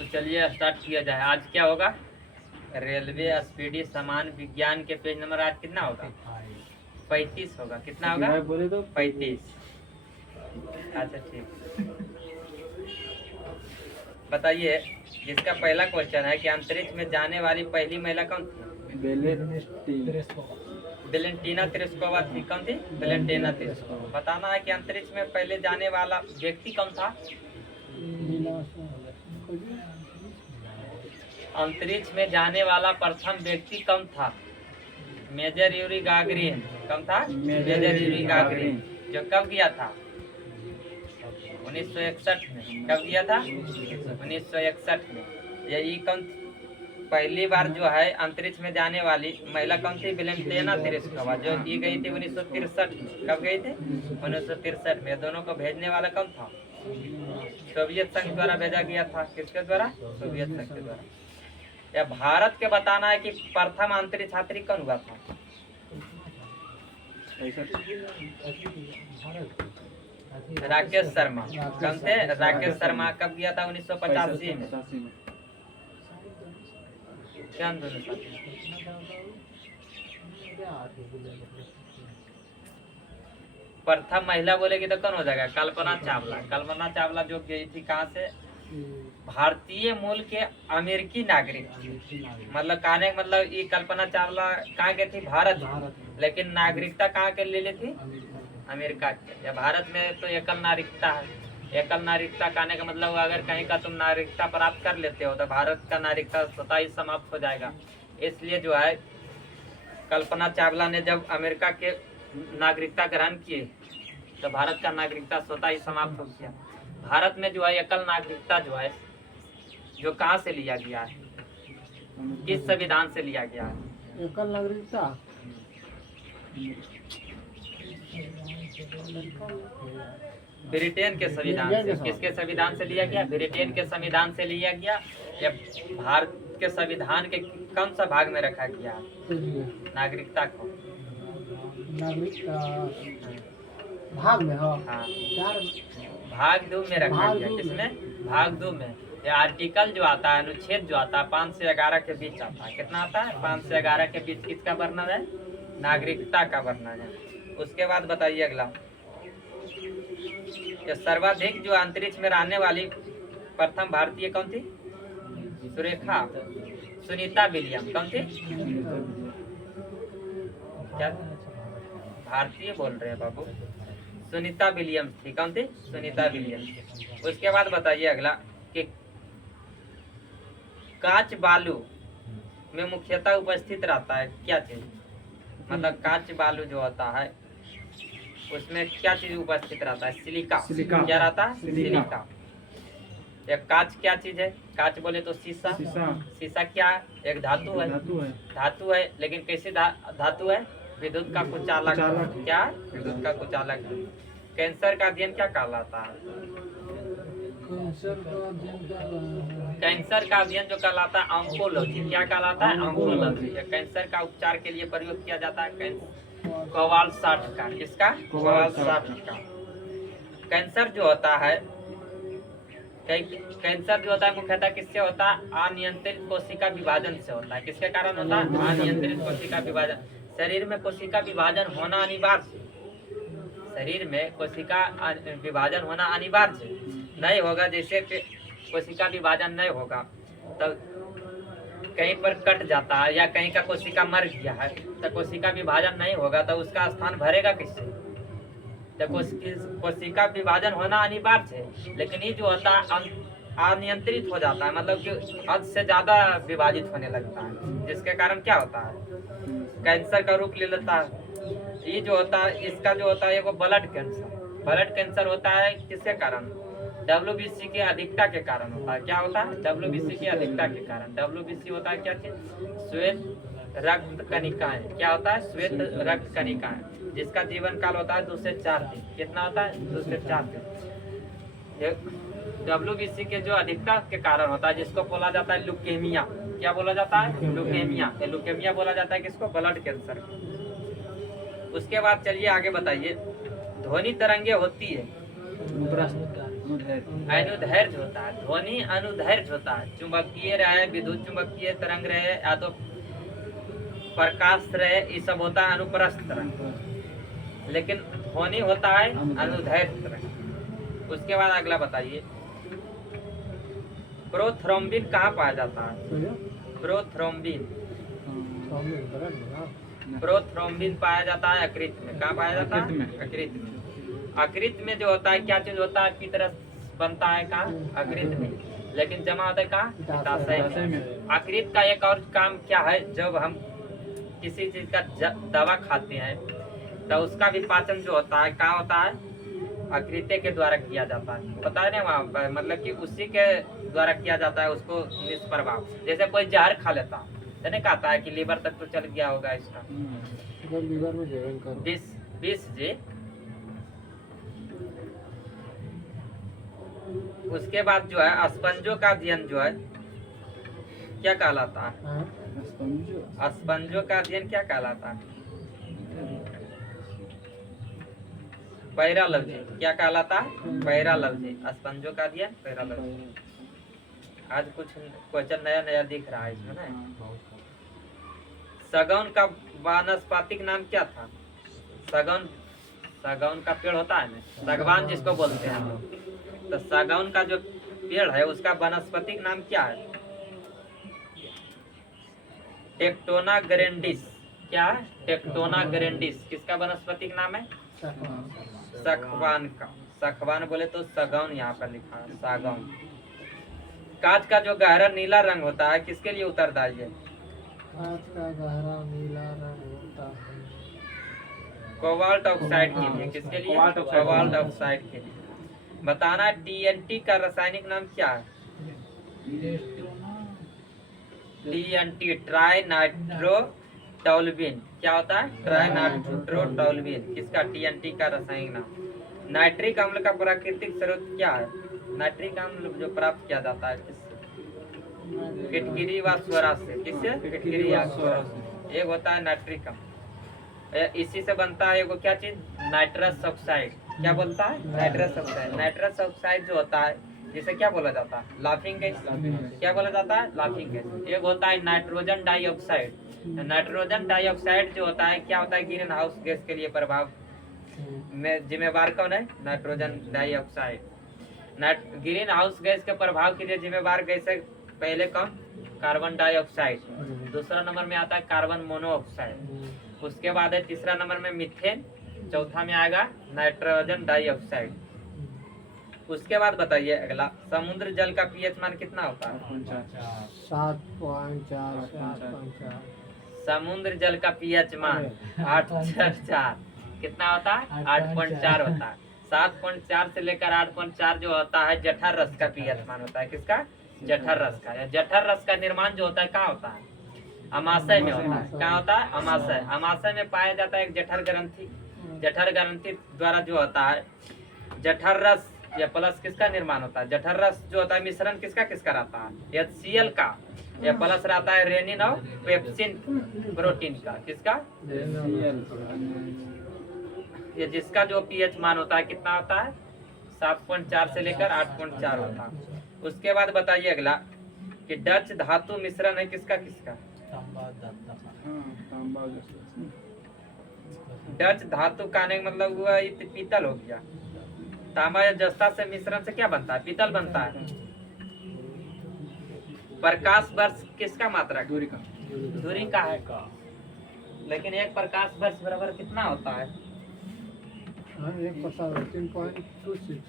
तो चलिए स्टार्ट किया जाए। आज क्या होगा? रेलवे स्पीडी सामान विज्ञान के पेज नंबर आज कितना होगा? 35 होगा। कितना होगा? बोले तो 35। अच्छा ठीक। बताइए, जिसका पहला क्वेश्चन है कि अंतरिक्ष में जाने वाली पहली महिला कौन थी? वेलेंटीना तेरेस्कोवा थी। कौन थी? Valentina Tereshkova. बताना है कि अंतरिक्ष में पहले जाने वाला व्यक्ति कौन था? अंतरिक्ष में जाने वाला प्रथम व्यक्ति कौन था? Major Yuri Gagarin. कौन था? Major Yuri Gagarin. जो कब गया था? 1961 में। कब गया था? 1961 में। यही कौन पहली बार जो है अंतरिक्ष में जाने वाली महिला कौन थी? वेलेंटीना तेरेस्कोवा, जो ये गई थी 1963 में। कब गई थी? 1963 में। दोनों को भेजने वाला कौन था? सोवियत संघ द्वारा भेजा गया था। किसके द्वारा? सोवियत संघ के द्वारा। या भारत के बताना है कि प्रथम अंतरिक्ष यात्री कौन हुआ था? राकेश शर्मा। कौन थे? राकेश शर्मा। कब गया था? 1985 में। क्या आंदोलन था? प्रथम महिला बोलेगी तो कौन हो जाएगा? कल्पना चावला। कल्पना चावला जो गई थी कहाँ से? भारतीय मूल के अमेरिकी नागरिक। मतलब कहने का मतलब ये कल्पना चावला कहाँ गई थी? भारत। लेकिन नागरिकता कहाँ के ले ली थी? अमेरिका के। या भारत में तो एकल नागरिकता है। एकल नागरिकता कहने का मतलब अगर कहीं का तुम नागरिकता प्राप्त कर लेते हो तो भारत का नागरिकता स्वतः ही समाप्त हो जाएगा। इसलिए जो है कल्पना चावला ने जब अमेरिका के नागरिकता ग्रहण किए तो भारत का नागरिकता स्वतः ही समाप्त हो गया। भारत में जो है एकल नागरिकता जो है जो कहाँ से लिया गया है? किस संविधान से लिया गया है? एकल नागरिकता ब्रिटेन के संविधान से। किसके संविधान से लिया गया? ब्रिटेन के संविधान से लिया गया। या भारत के संविधान के कौन सा भाग में रखा गया नागरिकता को? नागरिकता भाग में हो। हाँ, चार भाग 2 में रखा गया। किसमें? भाग 2 में। ये आर्टिकल जो आता है, अनुच्छेद जो आता है 5 से 11 के बीच आता है। कितना आता है? 5 से 11 के बीच किसका वर्णन है? नागरिकता का वर्णन है। उसके बाद बताइए अगला, सर्वाधिक जो अंतरिक्ष में रहने वाली प्रथम भारतीय कौन थी? सुरेखा सुनीता विलियम। कौन थी? क्या भारतीय बोल रहे हैं बाबू? सुनीता विलियम्स थी। कौन थी? सुनीता विलियम्स। उसके बाद बताइए अगला कि कांच बालू में मुख्यतः उपस्थित रहता है क्या चीज? मतलब कांच बालू जो होता है उसमें क्या चीज उपस्थित रहता है? सिलिका। क्या रहता है? सिलिका। या कांच क्या चीज है? कांच बोले तो शीशा। शीशा क्या है? एक धातु है। धातु है, लेकिन कैसी धातु है? विद्युत का कुचालक। क्या है? विद्युत का कुचालक। कैंसर का अध्ययन क्या कहलाता है? कैंसर का अध्ययन जो कहलाता है ऑन्कोलॉजी। क्या कहलाता है? ऑन्कोलॉजी। कैंसर का उपचार के लिए प्रयोग किया जाता है कोवाल्साट का। किसका? कोवाल्साट का। कैंसर जो होता है मुख्यतः किससे होता है? अनियंत्रित कोशिका विभाजन से होता है। किसके कारण होता है? अनियंत्रित कोशिका विभाजन। शरीर में कोशिका विभाजन होना अनिवार्य। शरीर में कोशिका विभाजन होना अनिवार्य नहीं होगा। जैसे कोशिका विभाजन नहीं होगा तो कहीं पर कट जाता है या कहीं का कोशिका मर गया है तो कोशिका विभाजन नहीं होगा तो उसका स्थान भरेगा किससे? तो कोशिका विभाजन होना अनिवार्य है, लेकिन ये जो होता है अनियंत्रित हो जाता है। मतलब कि हद से ज्यादा विभाजित होने लगता है, जिसके कारण क्या होता है? कैंसर का रूप ले लेता है। ये जो होता है इसका जो होता है वो ब्लड कैंसर। ब्लड कैंसर होता है किसके कारण? WBC की अधिकता के कारण होता है। क्या होता है? WBC की अधिकता के कारण। WBC होता है क्या चीज? श्वेत रक्त कणिकाएं। क्या होता है? श्वेत रक्त कणिकाएं, जिसका जीवन काल होता है 2 से 4 दिन। कितना होता है? 2 से 4 दिन। WBC के जो अधिकता के कारण होता है जिसको बोला जाता है ल्यूकेमिया। क्या बोला जाता है? ल्यूकेमिया। ल्यूकेमिया बोला जाता है किसको? Blood cancer. उसके बाद चलिए आगे बताइए, ध्वनि तरंगे होती है अनुदैर्घ्य होता है। ध्वनि अनुदैर्घ्य होता है। चुंबकीय रहे, विद्युत चुंबकीय तरंग रहे, या तो प्रकाश रहे, ये सब होता है अनुप्रस्थ तरंग। लेकिन ध्वनि होता है अनुदैर्घ्य तरंग। उसके बाद अगला बताइए, प्रोथ्रोम्बिन कहाँ पाया जाता है? प्रोथ्रोम्बिन प्रोथ्रोम्बिन पाया जाता है यकृत में। कहाँ पाया जाता है? यकृत में। यकृत में जो होता है, क्या चीज होता है? पित्तरस बनता है कहाँ? यकृत में। लेकिन जमा होता है कहाँ? पित्ताशय में। यकृत का एक और काम क्या है, जब हम किसी चीज का दवा खाते हैं तो उसका भी पाचन जो होता है कहाँ होता है? यकृत के द्वारा किया जाता है। पता है ना वहाँ पर, मतलब कि उसी के द्वारा किया जाता है उसको निष्प्रभाव। जैसे कोई जहर खा लेता तो नहीं कहता है कि लीवर तक तो चल गया होगा इसका। लीवर में सेवन करो। विष जी। उसके बाद जो है स्पंजों का अध्ययन जो है क्या कहलाता है? स्पंजों का अध्ययन क्या कहलाता है? पैरालॉजी। क्या कहलाता है? पैरालॉजी। स्पंजों का अध्ययन पैरालॉजी। आज कुछ क्वेश्चन नया नया दिख रहा है इसमें ना। सगौन का वानस्पतिक नाम क्या था? सगौन का पेड़ होता है ना, सागवान जिसको बोलते हैं हम लोग। तो सागौन का जो पेड़ है उसका वानस्पतिक नाम क्या है? Tectona grandis. क्या है? Tectona grandis. किसका वानस्पतिक नाम है? सखवान का। सखवान बोले तो सगौन यहाँ पर लिखा है, सागौन। कांच का जो गहरा नीला रंग होता है किसके लिए उत्तरदायी है? कांच का गहरा नीला रंग होता है कोबाल्ट ऑक्साइड के लिए। किसके लिए? कोबाल्ट ऑक्साइड के लिए। बताना टीएनटी का रासायनिक नाम क्या है? TNT trinitrotoluene. क्या होता है? Trinitrotoluene. किसका? टीएनटी का रासायनिक नाम। नाइट्रिक अम्ल का प्राकृतिक स्रोत क्या है? नाइट्रिक अम्ल जो प्राप्त किया जाता है किससे? फिटकिरी व स्वरा से। किससे? फिटकिरी व स्वरा से। एक होता है नाइट्रिक अम्ल, इसी से बनता है एगो क्या चीज? Nitrous oxide. क्या बोलता है? Nitrous oxide. नाइट्रस ऑक्साइड जो होता है जिसे क्या बोला जाता है? Laughing gas. क्या बोला जाता है? Laughing gas. एक होता है नाइट्रोजन डाइऑक्साइड। नाइट्रोजन डाइऑक्साइड जो होता है क्या होता है? ग्रीन हाउस गैस के लिए प्रभाव में जिम्मेवार कौन है? Nitrogen dioxide. Green house gas के प्रभाव के लिए जिम्मेवार गैस है पहले कौन? Carbon dioxide. दूसरा नंबर में आता है कार्बन मोनोऑक्साइड। उसके बाद है तीसरा नंबर में मीथेन। चौथा में आएगा नाइट्रोजन डाइऑक्साइड। उसके बाद बताइए अगला, समुद्र जल का पीएच मान कितना होता है? 7.4। समुद्र जल का पीएच मान 8.4 कितना होता है? 8.4 होता है। 7.4 से लेकर 8.4 जो होता है जठर रस का पीएच मान होता है। किसका? जठर रस का। जठर रस का निर्माण जो होता है कहाँ होता है? अमाशय में होता है। कहाँ होता है? अमाशय। अमाशय में पाया जाता है एक जठर ग्रंथि। जठर ग्रंथि द्वारा जो होता है जठर रस या प्लस किसका निर्माण होता है? जठर रस जो होता है मिश्रण किसका किसका रहता है? HCl का। या प्लस रहता है रेनिन और पेप्सिन प्रोटीन का। किसका? ये जिसका जो पीएच मान होता है कितना होता है? 7.4 से लेकर 8.4 होता है। उसके बाद बताइए अगला कि डच धातु मिश्रण है किसका किसका? डच धातु का आने का मतलब हुआ पीतल हो गया। तांबा या जस्ता से मिश्रण से क्या बनता है? पीतल बनता है। प्रकाश वर्ष किसका मात्रक? दूरी का है। लेकिन एक प्रकाश वर्ष बराबर कितना होता है? 3.26।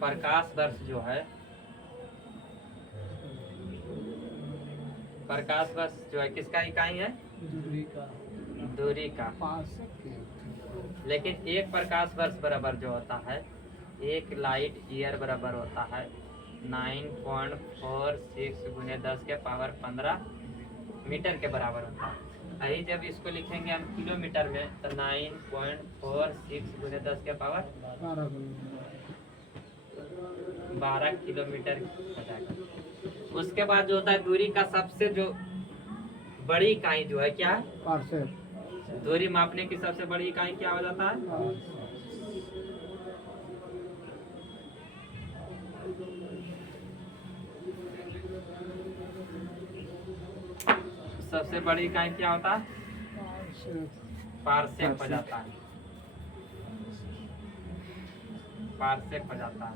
प्रकाश वर्ष जो है, प्रकाश वर्ष जो है किसका इकाई है? दूरी का। लेकिन एक प्रकाश वर्ष बराबर जो होता है एक लाइट ईयर बराबर होता है 9.46 गुने 10 के पावर 15 मीटर के बराबर होता है। यही जब इसको लिखेंगे हम किलोमीटर में तो 9.46 गुने 10 के पावर 12 किलोमीटर हो जाएगा। उसके बाद जो होता है दूरी का सबसे जो बड़ी इकाई जो है क्या है? पार्सेल। दूरी मापने की सबसे बड़ी इकाई क्या हो जाता है? सबसे बड़ी इकाई क्या होता है? पारसेक हो जाता है। पारसेक हो जाता है।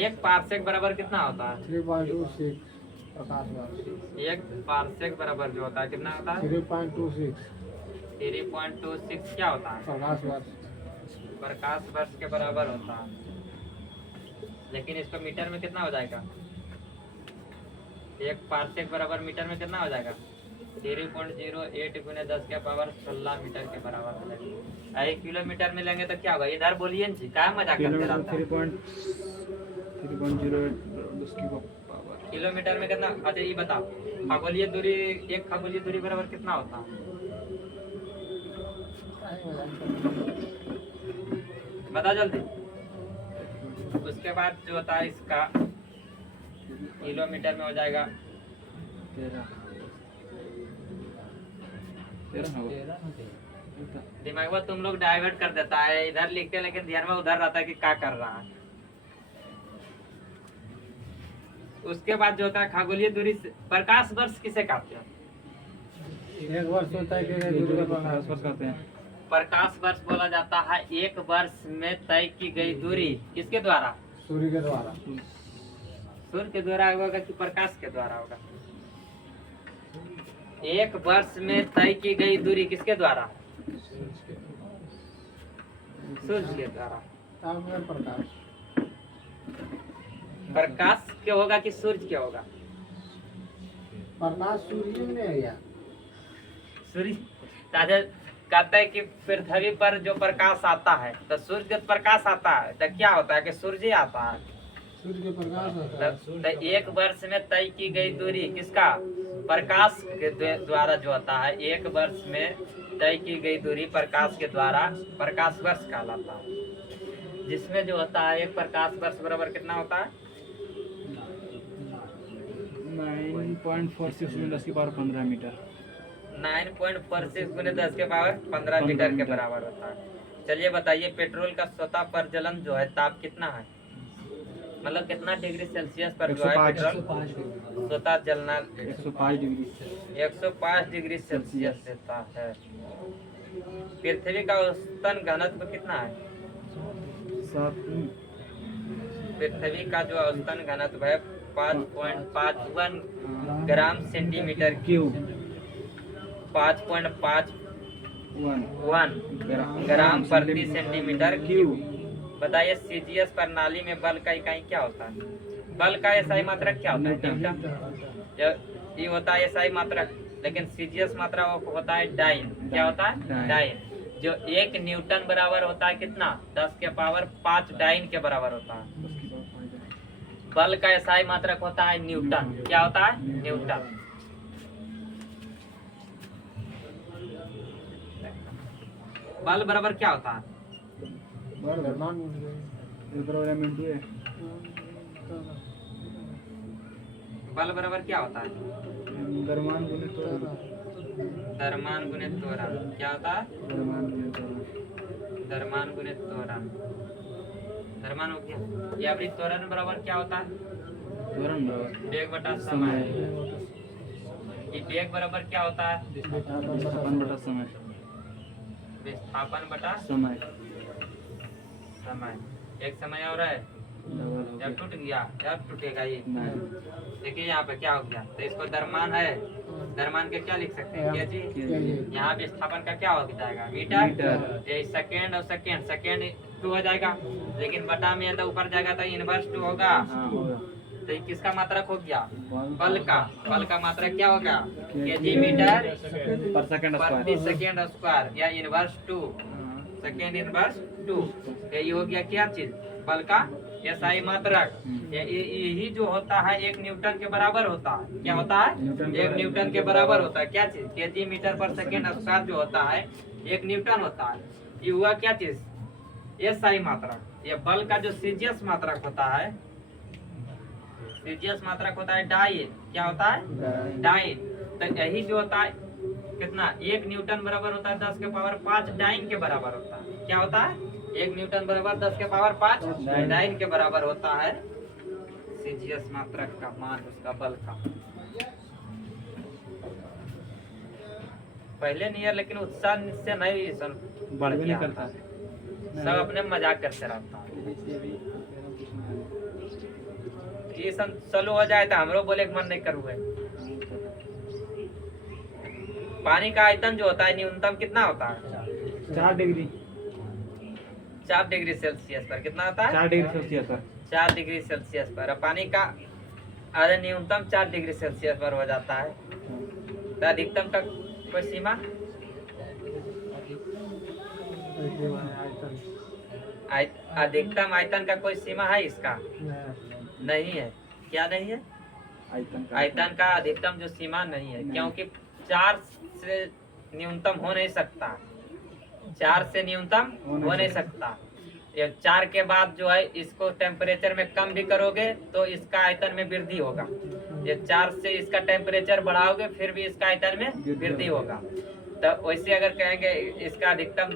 एक पारसेक बराबर कितना होता है? 3.26 प्रकाश वर्ष। एक पारसेक बराबर जो होता है कितना होता है? 3.26 3.26 क्या होता है? प्रकाश वर्ष। प्रकाश वर्ष के बराबर होता है। लेकिन इसको मीटर में कितना हो जाएगा? एक पारसेक बराबर मीटर में कितना हो जाएगा? 3.08 गुने 10 के पावर 16 मीटर के बराबर हो जाएगा। 1 किलोमीटर में लेंगे तो क्या होगा? इधर बोलिए जी, क्या मजाक करते रहता है? 3.0 किलोमीटर में कितना? अच्छा ये बताओ, खगोलीय दूरी, एक खगोलीय दूरी बराबर कितना होता है? बता जल्दी। उसके बाद जो होता है इसका किलोमीटर में हो जाएगा 13 दिमाग में तुम लोग डाइवर्ट कर देता है, इधर लिखते हैं लेकिन ध्यान में उधर रहता है कि क्या कर रहा है। उसके बाद जो होता है खगोलीय दूरी प्रकाश वर्ष किसे कहते हैं? एक वर्ष होता है कि दूरी का प्रकाश वर्ष कहते हैं। प्रकाश वर्ष बोला जाता है एक वर्ष में तय की गई दूरी। किसके द्वारा? सूर्य के द्वारा। सूर्य के द्वारा होगा कि प्रकाश के द्वारा होगा? एक वर्ष में तय की गई दूरी किसके द्वारा? सूर्य के द्वारा। ताप में प्रकाश। प्रकाश क्या होगा कि सूर्य क्या होगा? प्रकाश सूर्य में है या सूर्य ताजा कहते हैं कि पृथ्वी पर जो प्रकाश आता है तो सूर्य का प्रकाश आता है तो क्या होता है कि सूर्य आता है। सूर्य के प्रकाश होता है। तो एक वर्ष में तय की गई दूरी किसका? प्रकाश के द्वारा जो होता है, एक वर्ष में तय की गई दूरी प्रकाश के द्वारा प्रकाश वर्ष कहलाता है। जिसमें जो होता है एक प्रकाश वर्ष बराबर कितना होता है? 9.46 में 10 की पावर 15 मीटर। 9.46 गुने 10 के पावर 15 मीटर के बराबर होता है। चलिए बताइए, पेट्रोल का स्वतः प्रज्वलन जो है ताप कितना है? मतलब कितना डिग्री सेल्सियस पर जो है पेट्रोल स्वतः जलना? 105 डिग्री। 105 डिग्री सेल्सियस देता है। पृथ्वी का औसतन घनत्व कितना है? 7 पृथ्वी का जो औसतन घनत्व है 5.51 ग्राम सेंटीमीटर क्यूब। 5.51 ग्राम प्रति सेंटीमीटर क्यूब। बताइए सीजीएस प्रणाली में बल का इकाई क्या होता है? बल का एसआई मात्रक क्या होता है? न्यूटन। ये होता है एसआई मात्रक, लेकिन सीजीएस मात्रा होता है डाइन। क्या होता है? डाइन। जो 1 न्यूटन बराबर होता है कितना? 10 के पावर 5 डाइन के बराबर होता है। बल का एसआई मात्रक होता है न्यूटन। क्या होता है? न्यूटन। बल बराबर क्या होता है? बल बराबर क्या होता है? द्रव्यमान गुणित द्रव्यमान गुणित त्वरण। क्या होता है? द्रव्यमान गुणित त्वरण। द्रव्यमान हो गया। या फिर त्वरण बराबर क्या होता है? त्वरण बराबर वेग बटा समय। ये वेग बराबर क्या होता है? विस्थापन बटा समय। विस्थापन बटा समय। समय। एक समय और है, जब टूट गया जब टूटेगा ये। देखिए यहाँ पे क्या हो गया, तो इसको द्रव्यमान है, द्रव्यमान के क्या लिख सकते हैं? केजी। यहाँ विस्थापन का क्या हो जाएगा? मीटर। ये सेकेंड और सेकेंड, सेकेंड 2 हो जाएगा, लेकिन बटा में तो ऊपर जाएगा तो इनवर्स 2 होगा। तो ये किसका मात्रक हो गया? बल का। बल का मात्रक क्या होगा? केजी मीटर प्रति सेकेंड स्क्वायर या इनवर्स 2, सेकेंड इनवर्स 2। ये हो गया क्या चीज? बल का एसआई मात्रक। यही जो होता है 1 न्यूटन के बराबर होता है। क्या होता है? 1 न्यूटन के बराबर होता है। क्या चीज? केजी मीटर पर सेकेंड स्क्वायर जो होता है 1 न्यूटन होता है। ये हुआ क्या चीज? एसआई मात्रक। ये बल का जो सीजीएस मात्रक होता है, सीजीएस मात्रक होता है डाइन। क्या होता है? डाइन। तो यही जो होता है कितना? 1 न्यूटन बराबर होता है 10 के पावर 5 डाइन के बराबर होता है। क्या होता है? 1 न्यूटन बराबर 10 के पावर 5 डाइन के बराबर होता है सीजीएस मात्रक का मान, उसका बल का। पहले नहीं है, लेकिन उत्साह से नहीं सन बढ़ बढ़ के नहीं आता करता है। सब अपने मजाक करते रहता है। ये सब चालू हो जाए तो हमरो बोले के मन नहीं करूँ। पानी का आयतन जो होता है न्यूनतम कितना होता है? 4 डिग्री 4 डिग्री सेल्सियस पर कितना होता है? 4 डिग्री सेल्सियस पर 4 डिग्री सेल्सियस पर। और पानी का अरे न्यूनतम 4 डिग्री सेल्सियस पर हो जाता है, तो अधिकतम का कोई सीमा? अधिकतम आयतन का कोई सीमा है इसका? नहीं है। क्या नहीं है? आयतन का अधिकतम जो सीमा नहीं है, क्योंकि 4 से न्यूनतम हो नहीं सकता। 4 से न्यूनतम हो नहीं सकता। ये 4 के बाद जो है इसको टेम्परेचर में कम भी करोगे तो इसका आयतन में वृद्धि होगा। ये 4 से इसका टेम्परेचर बढ़ाओगे फिर भी इसका आयतन में वृद्धि होगा। तो वैसे अगर कहेंगे इसका अधिकतम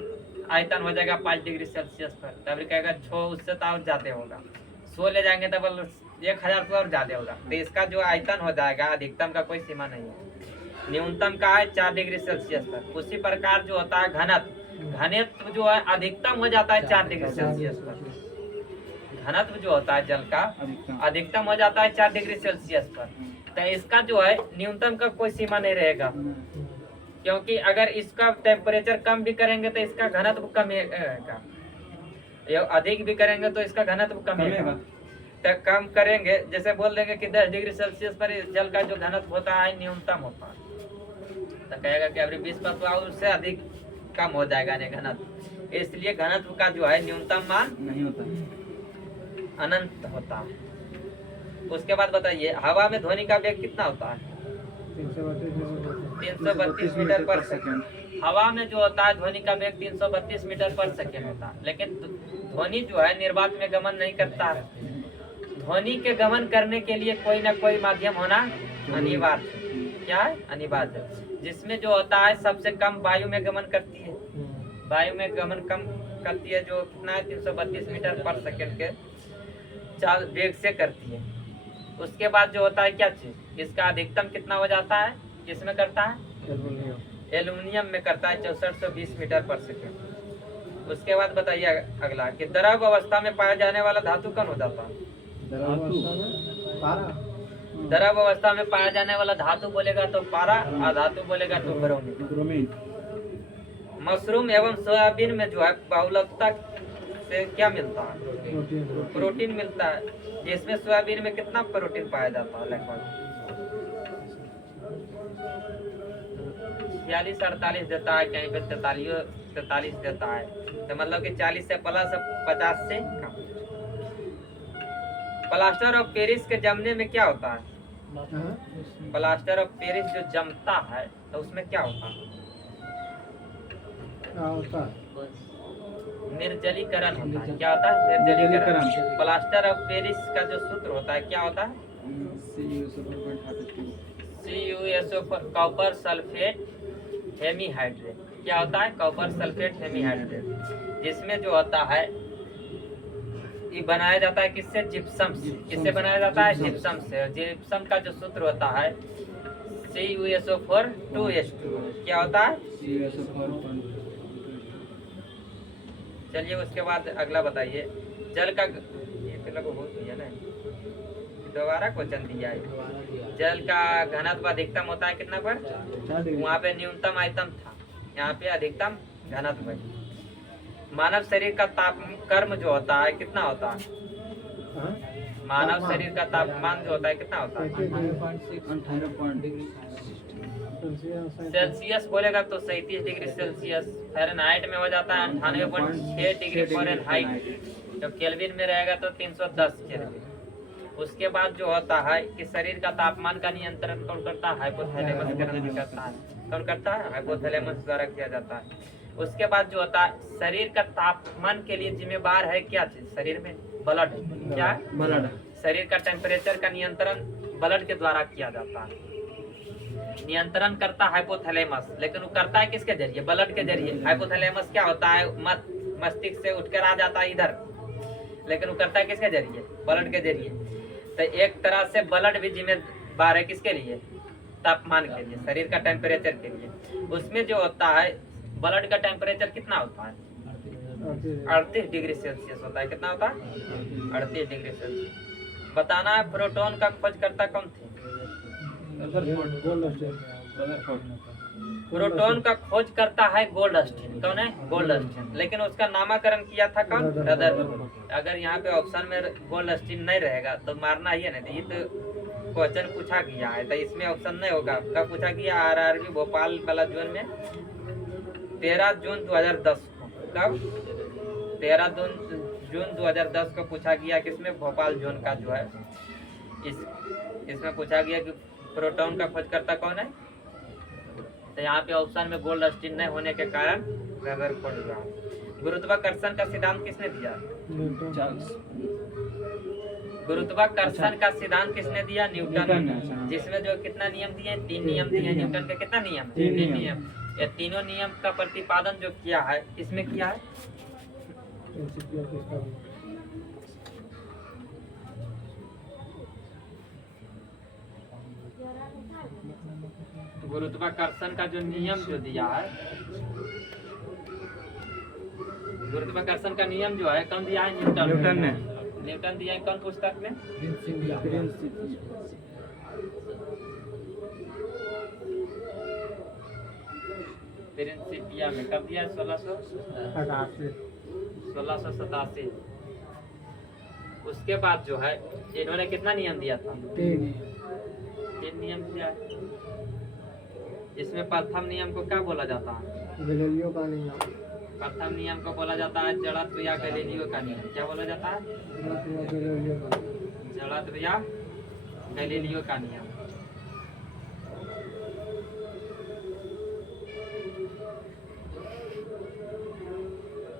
आयतन हो जाएगा 5 डिग्री सेल्सियस पर, तब कहेगा 6 उससे तो और ज्यादा होगा। 100 ले जाएंगे तो 1000 से और ज्यादा होगा। तो इसका जो आयतन हो जाएगा अधिकतम का कोई सीमा नहीं है। न्यूनतम का है 4 डिग्री सेल्सियस पर। उसी प्रकार जो होता है घनत्व जो है अधिकतम हो जाता है 4 डिग्री सेल्सियस पर। घनत्व जो होता है जल का अधिकतम हो जाता है 4 डिग्री सेल्सियस पर। तो इसका जो है न्यूनतम का कोई सीमा नहीं रहेगा, क्योंकि अगर इसका टेम्परेचर कम भी करेंगे तो इसका घनत्व कमेगा, या अधिक भी करेंगे तो इसका घनत्व कमेगा। तो कम करेंगे, जैसे बोल देंगे कि 10 डिग्री सेल्सियस पर जल का जो घनत्व होता है न्यूनतम होता है, तो कहेगा कि अभी 20% और उससे अधिक कम हो जाएगा नहीं घनत्व। इसलिए घनत्व का जो है न्यूनतम मान नहीं होता, अनंत होता है। उसके बाद बताइए हवा में ध्वनि का वेग कितना होता है? 332 मीटर पर सेकंड। हवा में जो होता है ध्वनि का वेग 332 मीटर पर सेकंड होता है। लेकिन ध्वनि जो है निर्वात में गमन नहीं करता है। ध्वनि के गमन करने के लिए कोई ना कोई माध्यम होना अनिवार्य। क्या है? अनिवार्य। जिसमें जो होता है सबसे कम वायु में गमन करती है। वायु में गमन कम करती है, जो कितना है 332 मीटर पर सेकंड के चाल वेग से करती है। उसके बाद जो होता है क्या चीज, इसका अधिकतम कितना हो जाता है? किसमें करता है? एल्युमिनियम में करता है 6420 मीटर पर सेकंड। उसके बाद बताइए अगला कि द्रव अवस्था में पाया जाने वाला धातु कौन हो जाता है? द्रव अवस्था में पाया जाने वाला धातु बोलेगा तो पारा, अधातु बोलेगा तो ब्रोमीन। मशरूम एवं सोयाबीन में जो है बहुलकता से क्या मिलता है? प्रोटीन मिलता है। जिसमें सोयाबीन में कितना प्रोटीन पाया जाता है? लगभग 46-48 देता है, कहीं पे 43 देता है। तो मतलब कि 40 से प्लस 50 से कम। प्लास्टर ऑफ पेरिस के जमने में क्या होता है? प्लास्टर ऑफ पेरिस जो जमता है तो उसमें क्या होता है? निर्जलीकरण होता है। क्या होता है? निर्जलीकरण। प्लास्टर ऑफ पेरिस का जो सूत्र होता है क्या होता है? CuSO4 copper sulphate hemihydrate. क्या होता है? Copper sulphate hemihydrate. जिसमें जो होता है ये बनाया जाता है किससे? जिप्सम से। किससे बनाया जाता है? जिप्सम से। जिप्सम का जो सूत्र होता है CuSO4 2H2। क्या होता है? चलिए उसके बाद अगला बताइए जल का, ये तो लगभग हो गया ना, दोबारा क्वेश्चन दिया है। जल का घनत्व अधिकतम होता है कितना पर? वहाँ पे न्यूनतम आयतन था, यहाँ पे अधिकतम घनत्व है। मानव शरीर का कर्म जो होता है कितना होता है? मानव शरीर का तापमान जो होता है कितना होता है? सेल्सियस बोलेगा तो 37 डिग्री सेल्सियस। फ़ारेनहाइट में हो जाता है 98.6 डिग्री फ़ारेनहाइट। जब केल्विन में रहेगा तो 310 केल्विन। उसके बाद जो होता है कि शरीर का तापमान का नियंत्रण कौन करता है? हाइपोथैलेमस करता है। कौन करता है? हाइपोथैलेमस द्वारा किया जाता है। उसके बाद जो होता है शरीर का तापमान के लिए जिम्मेवार है क्या चीज? शरीर में ब्लड। क्या है? ब्लड। शरीर का टेम्परेचर का नियंत्रण ब्लड के द्वारा किया जाता है। नियंत्रण करता है हाइपोथैलेमस, लेकिन वो करता है किसके जरिए? ब्लड के जरिए। हाइपोथैलेमस क्या होता है? मस्तिष्क से उठकर आ जाता है इधर, लेकिन वो करता है किसके जरिए? ब्लड के जरिए। तो एक तरह से ब्लड भी जिम्मेदार है किसके लिए? तापमान के लिए, शरीर का टेम्परेचर के लिए। उसमें जो होता है ब्लड का टेम्परेचर कितना होता है? 38 डिग्री सेल्सियस होता है। कितना होता है? 38 डिग्री सेल्सियस। बताना है प्रोटॉन का खोजकर्ता कौन थे? प्रोटॉन का खोज करता है गोल्डस्टीन। कौन है? गोल्डस्टीन। लेकिन उसका नामकरण किया था कौन? रदरफोर्ड। अगर यहाँ पे ऑप्शन में गोल्डस्टीन नहीं रहेगा तो मारना ही है। नहीं तो ये तो क्वेश्चन पूछा गया है तो इसमें ऑप्शन नहीं होगा। कब पूछा गया? आरआरबी भोपाल वाला जोन में 13 जून 2010 को। कब? 13 जून 2010 को पूछा गया। किसमें? भोपाल जोन का जो है इसमें पूछा गया कि प्रोटॉन का खोजकर्ता कौन है। तो यहाँ पे ऑप्शन में गोल्डस्टीन नहीं होने के कारण रदरफोर्ड हुआ। गुरुत्वाकर्षण का सिद्धांत किसने दिया? गुरुत्वाकर्षण का सिद्धांत किसने दिया? न्यूटन ने। जिसमें जो कितना नियम दिए? 3 नियम दिए। न्यूटन के कितना नियम? 3 नियम। ये तीनों नियम का प्रतिपादन जो किया है किसमें किया है? गुरुत्वाकर्षण का जो नियम जो दिया है, गुरुत्वाकर्षण का नियम जो है कौन दिया है? न्यूटन ने। न्यूटन दिया है कौन पुस्तक में? प्रिंसिपिया में। कब दिया? 1687। उसके बाद जो है इन्होंने कितना नियम दिया था? 3 नियम दिया है। इसमें प्रथम नियम को क्या बोला जाता है? गैलीलियो का नियम। प्रथम नियम को बोला जाता है जड़त्व या गैलीलियो का नियम। क्या बोला जाता है? जड़त्व या गैलीलियो का नियम।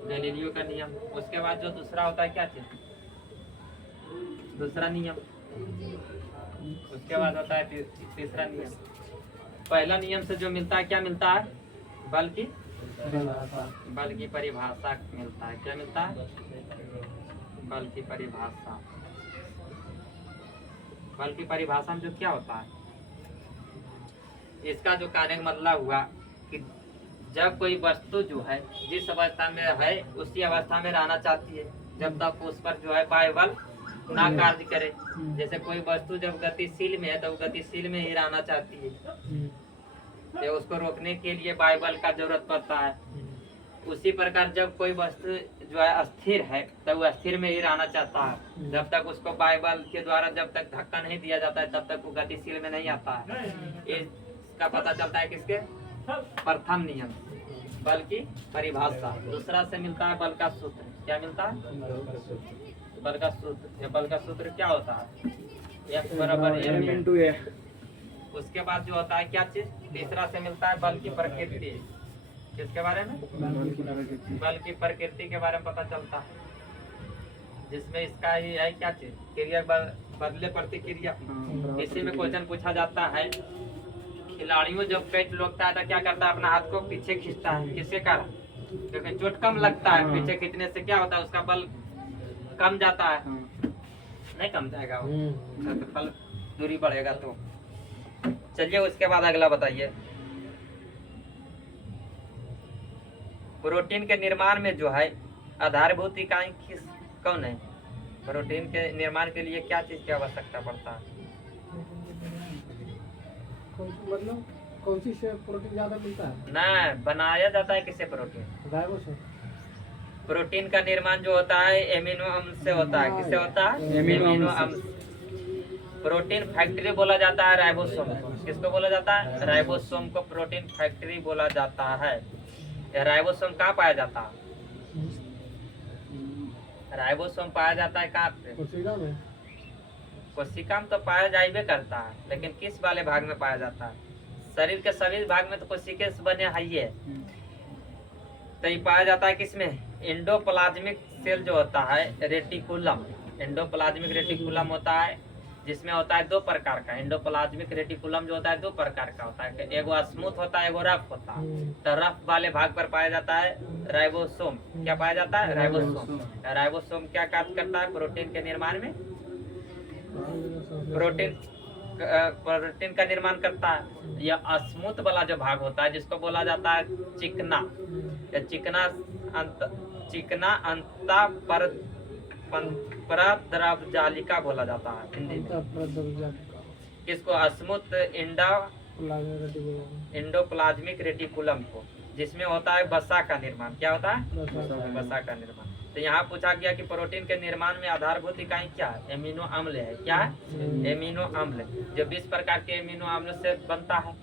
गैलीलियो का नियम। उसके बाद जो दूसरा होता है क्या चीज? दूसरा नियम। उसके बाद होता है तीसरा नियम। पहला नियम से जो मिलता है क्या मिलता है? बल की परिभाषा मिलता है। क्या मिलता है? बल की परिभाषा। बल की परिभाषा में जो क्या होता है, इसका जो कहने का मतलब हुआ कि जब कोई वस्तु जो है जिस अवस्था में है उसी अवस्था में रहना चाहती है जब तक उस पर जो है बाह्य बल ना कार्य करे। जैसे कोई वस्तु जब गतिशील में है तो गतिशील में ही रहना चाहती है, तो उसको रोकने के लिए बाह्य बल का जरूरत पड़ता है। उसी प्रकार जब कोई वस्तु जो है अस्थिर है तो वो अस्थिर में ही रहना चाहता है। जब तक उसको बाह्य बल के द्वारा जब तक धक्का नहीं दिया जाता है तब तक वो गतिशील में नहीं आता है। इसका पता चलता है किसके? प्रथम नियम, बल की परिभाषा। दूसरा से मिलता है बल का सूत्र। क्या मिलता है? बल का सूत्र। बल का सूत्र क्या होता है? F बराबर m। उसके बाद जो होता है क्या चीज? तीसरा से मिलता है बल की प्रकृति। किसके बारे में? बल की प्रकृति के बारे में पता चलता है, जिसमें इसका ही है क्या चीज? क्रिया बदले प्रतिक्रिया। इसी में क्वेश्चन पूछा जाता है खिलाड़ियों जब पेट लोगता है तो क्या करता है? अपना हाथ को पीछे खींचता है। किसके कारण? क्योंकि चोट कम लगता है। पीछे खींचने से क्या होता है? उसका बल कम जाता है। नहीं कम जाएगा वो, बल दूरी बढ़ेगा। तो चलिए उसके बाद अगला बताइए। प्रोटीन के निर्माण में जो है आधारभूत इकाई कौन है? प्रोटीन के निर्माण के लिए क्या चीज की आवश्यकता पड़ता है? मतलब कौन सी से प्रोटीन ज्यादा मिलता है? ना बनाया जाता है किससे? प्रोटीन। राइबो से। प्रोटीन का निर्माण जो होता है एमिनो अम्ल से होता है। किससे होता है? एमिनो अम्ल। प्रोटीन फैक्ट्री बोला जाता है राइबोसोम को। किसको बोला जाता है? राइबोसोम को प्रोटीन फैक्ट्री बोला जाता है। यह राइबोसोम कहाँ पाया जाता है? राइबोसोम पाया जाता है कहाँ पे? कोशिका में। कोशिका में तो पाया जाइबे करता है, लेकिन किस वाले भाग में पाया जाता है? शरीर के सभी भाग में तो कोशिका से बने है ही है। तो ये पाया जाता है किसमें? एंडोप्लाज्मिक सेल जो होता है रेटिकुलम। एंडोप्लाज्मिक रेटिकुलम होता है जिसमें होता है 2 प्रकार का। एंडोप्लाज्मिक रेटिकुलम जो होता है 2 प्रकार का होता है। एगो स्मूथ होता है, एगो रफ होता है। तो रफ वाले भाग पर पाया जाता है राइबोसोम। क्या पाया जाता है? राइबोसोम। राइबोसोम क्या कार्य करता है? प्रोटीन के निर्माण में प्रोटीन प्रोटीन का निर्माण करता है। यह स्मूथ वाला जो भाग होता है जिसको बोला जाता है चिकना, या चिकना अंता परद्रव्यजालिका बोला जाता है हिंदी में। किसको? स्मूथ इंडोप्लाज्मिक रेटिकुलम को, जिसमें होता है वसा का निर्माण। क्या होता है? वसा का निर्माण। तो यहाँ पूछा गया कि प्रोटीन के निर्माण में आधारभूत इकाई क्या है? एमिनो अम्ल है। क्या है? एमिनो अम्ल, जो 20 प्रकार के एमिनो अम्ल से बनता है,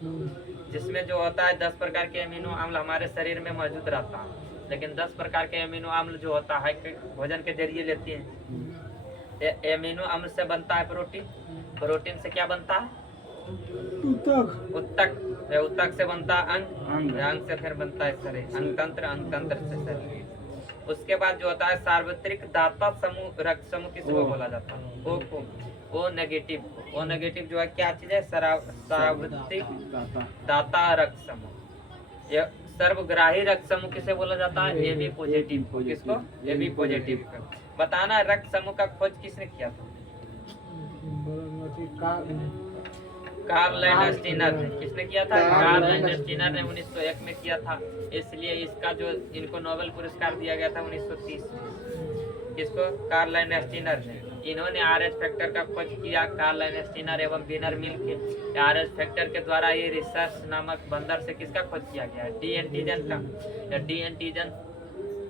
जिसमें जो होता है 10 प्रकार के एमिनो अम्ल हमारे शरीर में मौजूद रहता है, लेकिन 10 प्रकार के एमिनो अम्ल जो होता है भोजन के जरिए लेते हैं। एमिनो अम्ल से बनता है प्रोटीन। प्रोटीन से क्या बनता है? उत्तक। उत्तक से बनता है अंग से फिर बनता है शरीर, अंगतंत्र से शरीर। उसके बाद जो होता है सार्वत्रिक दाता समूह, रक्त समूह किसको बोला जाता है? ओ नेगेटिव जो है क्या चीज है? सार्वत्रिक दाता रक्त समूह। यह सर्वग्राही रक्त समूह किसे बोला जाता है? AB पॉजिटिव को। किसको? AB पॉजिटिव को। बताना रक्त समूह का खोज किसने किया था? कार्ल लैंडस्टीनर ने। किसने किया था? कार्ल लैंडस्टीनर ने 1901 में किया था। इसलिए इसका जो इनको नोबेल पुरस्कार दिया गया था 1930 में। किसको? कार्ल लैंडस्टीनर ने। इन्होंने RH फैक्टर का खोज किया। कार्ल लैंडस्टीनर एवं विनर मिल के RH फैक्टर के द्वारा ये रिसर्च नामक बंदर से किसका खोज किया गया है? डी एंटीजन का। या डी एंटीजन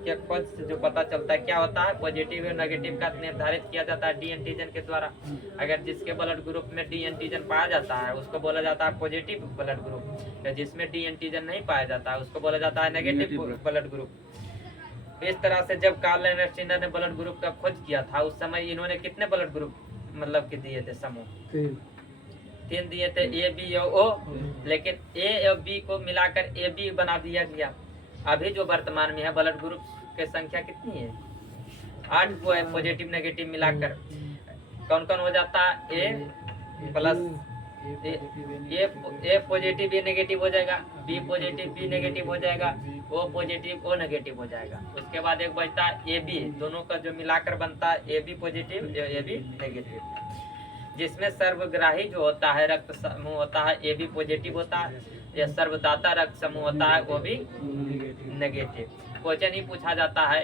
के खोज से जो पता चलता है क्या होता है? पॉजिटिव और नेगेटिव का निर्धारित किया जाता है डी एंटीजन के द्वारा। अगर जिसके ब्लड ग्रुप में डी एंटीजन पाया जाता है उसको बोला जाता है पॉजिटिव ब्लड ग्रुप, या जिसमें डी एंटीजन नहीं पाया जाता है उसको बोला जाता है नेगेटिव ब्लड ग्रुप। इस तरह से जब कार्ल लैंडस्टीनर ने ब्लड ग्रुप का खोज किया था उस समय इन्होंने कितने ब्लड ग्रुप मतलब के दिए थे? समूह 3 दिए थे, A B और O। लेकिन A और B को मिलाकर AB बना दिया गया। अभी जो वर्तमान में है ब्लड ग्रुप की संख्या कितनी है? 8 को है, पॉजिटिव नेगेटिव मिलाकर। कौन कौन हो जाता है? A plus A positive A negative हो जाएगा, बी पॉजिटिव बी नेगेटिव हो जाएगा, ओ पॉजिटिव ओ नेगेटिव हो जाएगा। उसके बाद एक बचता है ए बी, दोनों का जो मिलाकर बनता है A B positive A B negative, जिसमें सर्वग्राही जो होता है रक्त समूह होता है ए बी पॉजिटिव होता है, या सर्वदाता रक्त समूह होता है वो भी नेगेटिव। क्वेश्चन ही पूछा जाता है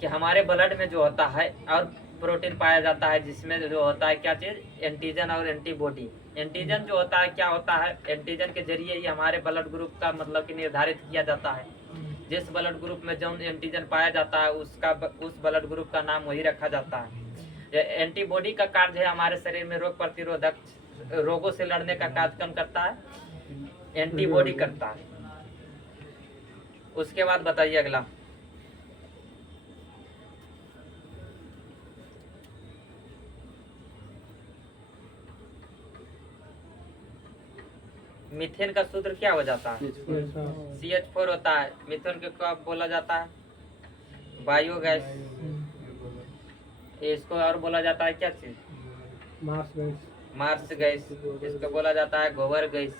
कि हमारे ब्लड में जो होता है और प्रोटीन पाया जाता है जिसमें जो होता है क्या चीज, एंटीजन और एंटीबॉडी। एंटीजन जो होता है क्या होता है, एंटीजन के जरिए ही हमारे ब्लड ग्रुप का मतलब कि निर्धारित किया जाता है। जिस ब्लड ग्रुप में जो एंटीजन पाया जाता है उस ब्लड ग्रुप का नाम वही रखा जाता है। एंटीबॉडी का कार्य है हमारे शरीर में रोग प्रतिरोधक रोगों से लड़ने का कार्य कौन करता है, एंटीबॉडी करता है। उसके बाद बताइए अगला, मीथेन का सूत्र क्या हो जाता है, CH4 होता है। मीथेन को क्या बोला जाता है, बायोगैस। इसको और बोला जाता है क्या चीज, मार्स गैस। इसको बोला जाता है गोबर गैस।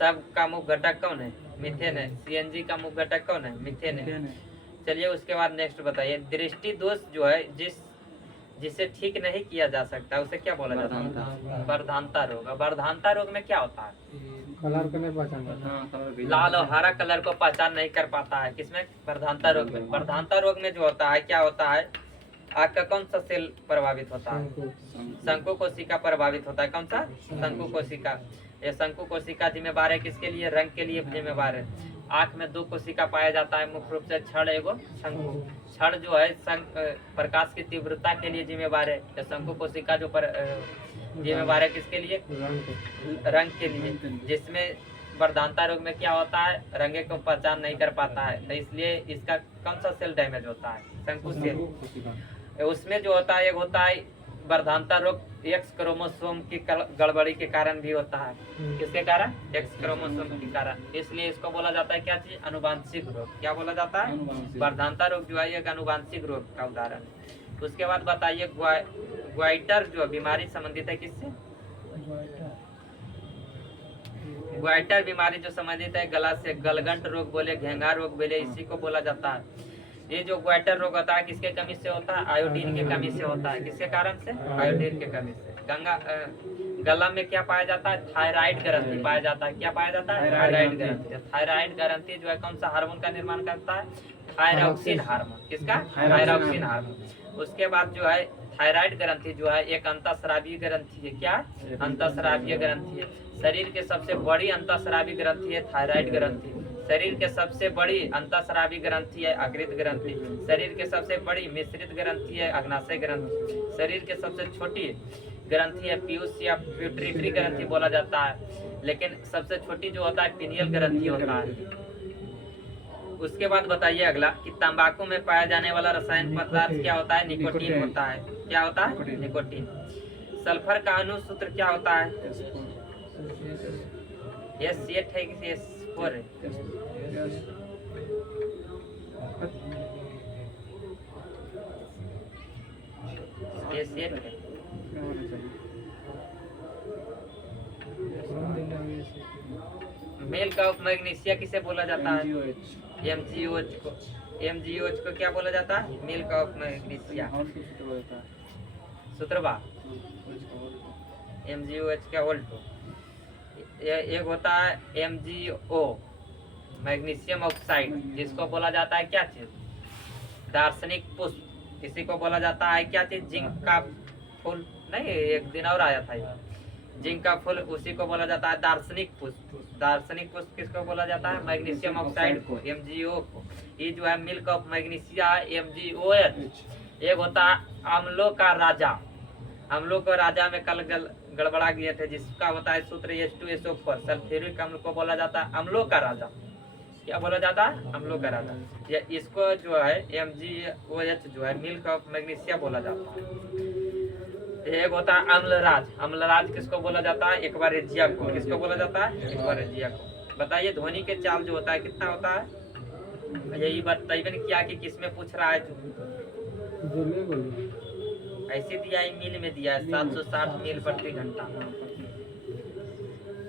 सब का मुख्य घटक कौन है, मीथेन है। CNG का मुख्य घटक कौन है, मीथेन है। चलिए उसके बाद नेक्स्ट बताइए, दृष्टि दोष जो है जिसे ठीक नहीं किया जा सकता उसे क्या बोला जाता है, वर्धानता रोग। वर्धानता रोग में क्या होता है, कलर को नहीं पहचान पाता, लाल और हरा कलर को पहचान नहीं कर पाता है। किसमें, वर्धानता रोग में। वर्धानता रोग में जो होता है क्या होता है, आग का कौन सा सेल प्रभावित होता है, शंकु कोशिका प्रभावित होता है। कौन सा, शंकु कोशिका। ये शंकु कोशिका जिम्मेवार है किसके लिए, रंग के लिए जिम्मेवार है। आंख में 2 कोशिका पाया जाता है मुख्य रूप से, क्षण एवं शंकु। क्षण जो है प्रकाश की तीव्रता के लिए जिम्मेवार है, या शंकु कोशिका जो जिम्मेवार है किसके लिए, रंग के लिए। जिसमें वर्धानता रोग में क्या होता है, रंगे को पहचान नहीं कर पाता है, तो इसलिए इसका कौन सा सेल डैमेज होता है, शंकु सेल। उसमें जो होता है एक होता है वर्धानता रोग X क्रोमोसोम की गड़बड़ी के कारण भी होता है। किसके कारण, X क्रोमोसोम के कारण। इसलिए इसको बोला जाता है क्या चीज, अनुवांशिक रोग। क्या बोला जाता है, वर्धानता रोग जो है एक अनुवांशिक रोग का उदाहरण है। उसके बाद बताइए ग्वाइटर जो बीमारी संबंधित है किससे, ग्वाइटर बीमारी जो संबंधित है गला से, गलगंट रोग बोले, घेंगा रोग बोले, इसी को बोला जाता है। ये जो ग्वाइटर रोग होता है किसके कमी से होता है? आयोडीन की कमी से होता है। किसके कारण से? आयोडीन की कमी से। गला में क्या पाया जाता है? थायराइड ग्रंथि पाया जाता है। क्या पाया जाता है? थायराइड ग्रंथि। थायराइड ग्रंथि जो है कौन सा हार्मोन का निर्माण करता है? Thyroxine hormone. किसका? Thyroxine hormone. उसके बाद जो है थायराइड ग्रंथि जो है एक अंतःस्रावी ग्रंथि है। क्या? अंतःस्रावी ग्रंथि है। शरीर के सबसे बड़ी अंतःस्रावी ग्रंथि है थायराइड ग्रंथि। शरीर के सबसे बड़ी अंतःस्रावी ग्रंथि है अग्रित ग्रंथि। शरीर के सबसे बड़ी मिश्रित ग्रंथि है अग्नाशय ग्रंथि। शरीर के सबसे छोटी ग्रंथि है पीयूष या प्यूटरिटरी ग्रंथि बोला जाता है, लेकिन सबसे छोटी जो होता है पिनियल ग्रंथि होता है। उसके बाद बताइए अगला कि तंबाकू में पाया जाने वाला रसायन पदार्थ क्या होता है? निकोटीन होता है। क्या होता है? निकोटीन। सल्फर का अणु सूत्र क्या होता है? S8 है कि S4 है? S8 है। मेल का मैग्नीशिया किसे बोला जाता है? MgOH को। MgOH को क्या बोला जाता है? मेल का मैग्नीशिया। सूत्रबा MgOH का ऑल्टो। एक होता है MgO मैग्नीशियम ऑक्साइड, जिसको बोला जाता है क्या चीज? दार्शनिक पुष्प। किसी को बोला जाता है क्या चीज? जिंक का फूल। नहीं, एक दिन और आया था ये। जिंक का फूल, उसी को बोला जाता है दार्शनिक पुष्प। दार्शनिक पुष्प किसको बोला जाता है? मैग्नीशियम ऑक्साइड को, MgO को। ये जो है मिल्क ऑफ मैग्नीशिया MgOH। एक होता है अम्लों का राजा। अम्लों को राजा में कल गड़बड़ा गए थे, जिसका होता है सूत्र H2SO4। सल्फ्यूरिक अम्ल को बोला जाता है अम्लों का राजा। क्या बोला जाता है? अम्लों का राजा। या इसको जो है MgOH जो है मिल्क ऑफ मैग्नीशिया बोला जाता है। एक होता है अम्लराज। अम्लराज किसको बोला जाता है? एक्वारेजिया को। किसको बोला जाता है? एक्वारेजिया को। बताइए ध्वनि के चाल जो होता है कितना होता है? यही बताइए क्या कि किसमें पूछ रहा है? ऐसे दिया है, मील में दिया है 760 मील प्रति घंटा।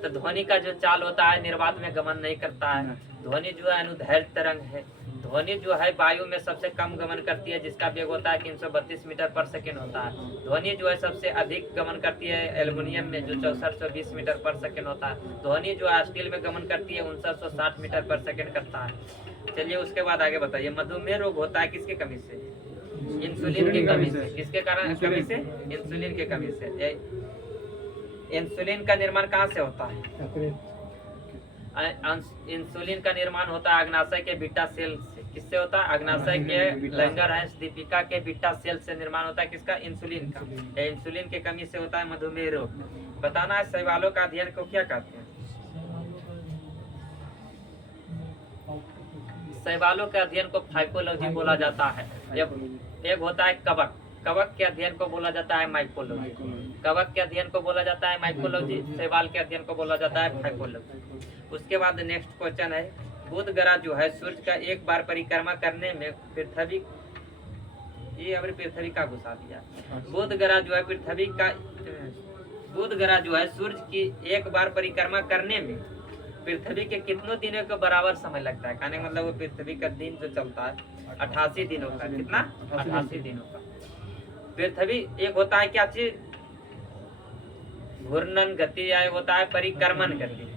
तो ध्वनि का जो चाल होता है निर्वात में गमन नहीं करता है। ध्वनि जो है अनुदैर्घ्य तरंग है। ध्वनि जो है वायु में सबसे कम गमन करती है, जिसका वेग होता है 332 मीटर पर सेकेंड होता है। ध्वनि जो है सबसे अधिक गमन करती है एल्युमिनियम में, जो 6420 मीटर पर सेकेंड होता है। ध्वनि जो है स्टील में गमन करती है 5960 मीटर पर सेकेंड करता है। चलिए उसके बाद आगे बताइए। मधुमेह रोग होता है किसकी कमी से? इंसुलिन की कमी से। किसके कारण कमी से? इंसुलिन की कमी से। इंसुलिन का निर्माण कहाँ से होता है? इंसुलिन का निर्माण होता है अग्नाशय के बीटा सेल से। किससे होता है? अग्नाशय के लैंगरहैंस दीपिका के बीटा सेल से निर्माण होता है। किसका? इंसुलिन का। इंसुलिन की कमी से होता है मधुमेह रोग। बताना है शैवालों का अध्ययन को क्या कहते हैं? शैवालों के अध्ययन को फाइकोलॉजी बोला जाता है। एक होता है कवक। कवक के अध्ययन को बोला जाता है माइकोलॉजी। कवक के अध्ययन को बोला जाता है माइकोलॉजी। शैवाल के अध्ययन को बोला जाता है फाइकोलॉजी। उसके बाद नेक्स्ट क्वेश्चन है, बुध ग्रह जो है सूर्य का एक बार परिक्रमा करने में पृथ्वी, ये अभी पृथ्वी का घुसा दिया। बुध ग्रह जो है बुध ग्रह जो है सूर्य की एक बार परिक्रमा करने में पृथ्वी के कितनों दिनों के बराबर समय लगता है? कहने का मतलब वो पृथ्वी का दिन जो चलता है 88 दिनों का। कितना? 88 दिनों का। पृथ्वी एक होता है क्या चीज? घूर्णन गति, या होता है परिक्रमण गति।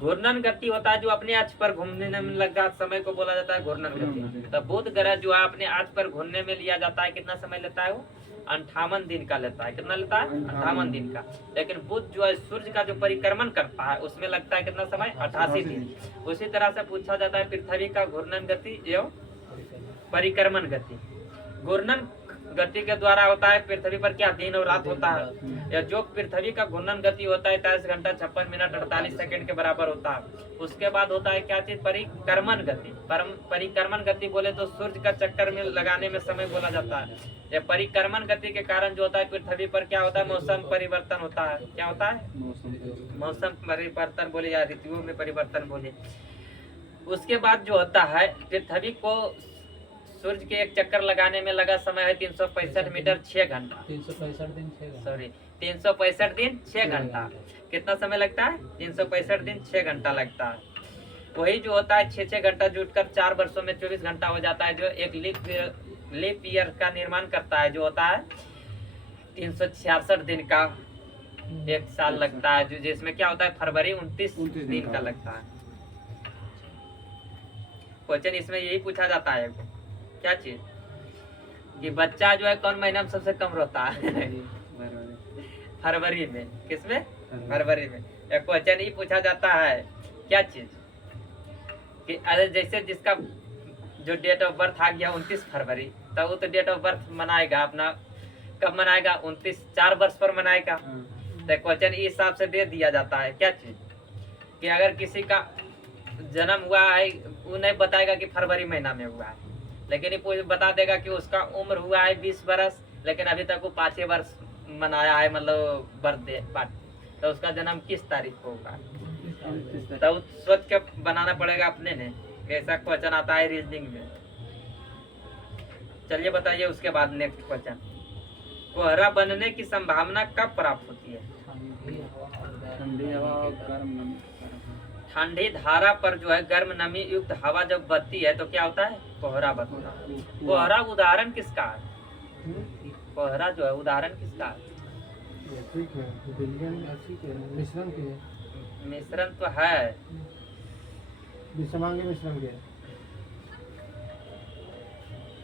घूर्णन गति होता है जो अपने अक्ष पर घूमने में लगा समय को बोला जाता है घूर्णन गति। तो बुध ग्रह जो है अपने अक्ष पर घूमने में लिया जाता है, कितना समय लेता है वो? 58 दिन का लेता है। कितना लेता है? 58 दिन का। लेकिन बुध जो है सूर्य का जो परिक्रमण करता है उसमें लगता है कितना समय? 88 दिन। उसी तरह से पूछा जाता है पृथ्वी का घूर्णन गति एवं परिक्रमण गति। घूर्णन गति के द्वारा होता है पृथ्वी पर क्या दिन और रात होता है। या जो पृथ्वी का घूर्णन गति होता है 23 घंटा 56 मिनट 48 सेकंड के बराबर होता है। उसके बाद होता है क्या चीज? परिक्रमण गति। परिक्रमण गति बोले तो सूर्य का चक्कर में लगाने में समय बोला जाता है। या परिक्रमण गति के कारण जो होता है पृथ्वी पर क्या होता है? मौसम परिवर्तन होता है। क्या होता है? मौसम परिवर्तन बोले या ऋतुओं में परिवर्तन बोले। उसके बाद जो होता है पृथ्वी को सूर्य के एक चक्कर लगाने में लगा समय है 365 मीटर 6 घंटा। 365 दिन 6 घंटा। सॉरी 365 दिन 6 घंटा। कितना समय लगता है? 365 दिन 6 घंटा लगता है। वही जो होता है 6-6 घंटा जुटकर 4 वर्षों में 24 घंटा हो जाता है, जो एक लीप ईयर का निर्माण करता है, जो होता है 366 दिन का एक साल लगता है, जो जिसमें क्या होता है फरवरी 29 दिन का लगता है। क्वेश्चन इसमें यही पूछा जाता है क्या चीज कि बच्चा जो है कौन महीना में सबसे कम रोता है? फरवरी में। किसमें? फरवरी में। एक क्वेश्चन ही पूछा जाता है क्या चीज कि अरे जैसे जिसका जो डेट ऑफ बर्थ आ गया 29 फरवरी, तो वो तो डेट ऑफ बर्थ मनाएगा अपना, कब मनाएगा? 4 वर्ष पर मनाएगा। तो क्वेश्चन इस हिसाब से दे दिया जाता है क्या चीज कि अगर किसी का जन्म हुआ है, वो नहीं बताएगा कि फरवरी महीना में हुआ है, लेकिन ये बता देगा कि उसका उम्र हुआ है 20 वर्ष, लेकिन अभी तक वो 5 वर्ष मनाया है, मतलब बर्थडे पार्टी, तो उसका जन्म किस तारीख को होगा? तो सोच के बनाना पड़ेगा अपने ने। ऐसा क्वेश्चन आता है रीजनिंग में। चलिए बताइए उसके बाद नेक्स्ट क्वेश्चन, कोहरा बनने की संभावना कब प्राप्त होती है? ठंडी हवा और गर्म नमी। ठंडी धारा पर जो है गर्म नमी युक्त हवा जब बहती है तो क्या होता है? कोहरा बनता है। कोहरा उदाहरण किसका है? कोहरा जो है उदाहरण किसका है? ठीक है, विलयन अच्छी के मिश्रण के मिश्रण तो है, विषमांगी मिश्रण के।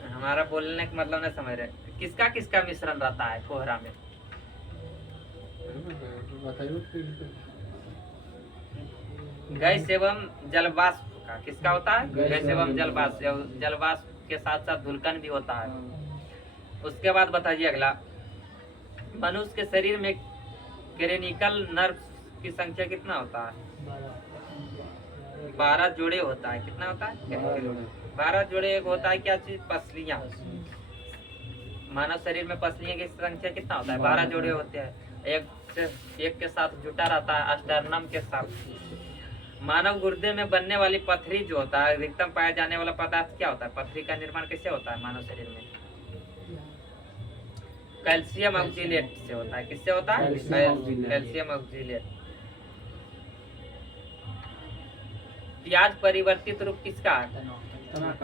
हमारा बोलने का मतलब नहीं समझ रहे। किसका किसका मिश्रण रहता है कोहरा में? बताइए। गैस एवं जलवाष्प का किसका होता है? गैस एवं जलवाष्प। जलवाष्प के साथ साथ धुलकन भी होता है। उसके बाद बताइए अगला, मनुष्य के शरीर में क्रेनिकल नर्व की संख्या कितना होता है? 12 जोड़े होता है। कितना होता है? 12 जोड़े। एक होता है क्या चीज? पसलियां। मानव शरीर में पसलियां की संख्या कितना होता है? 12 जोड़े होते हैं। एक के साथ जुटा रहता है अस्टर्नम के साथ। मानव गुर्दे में बनने वाली पथरी जो होता है, अधिकतम पाया जाने वाला पदार्थ क्या होता है? पथरी का निर्माण कैसे होता है मानव शरीर में? कैल्शियम ऑक्सीलेट से होता है। किससे होता है? Calcium oxalate. प्याज परिवर्तित रूप किसका है?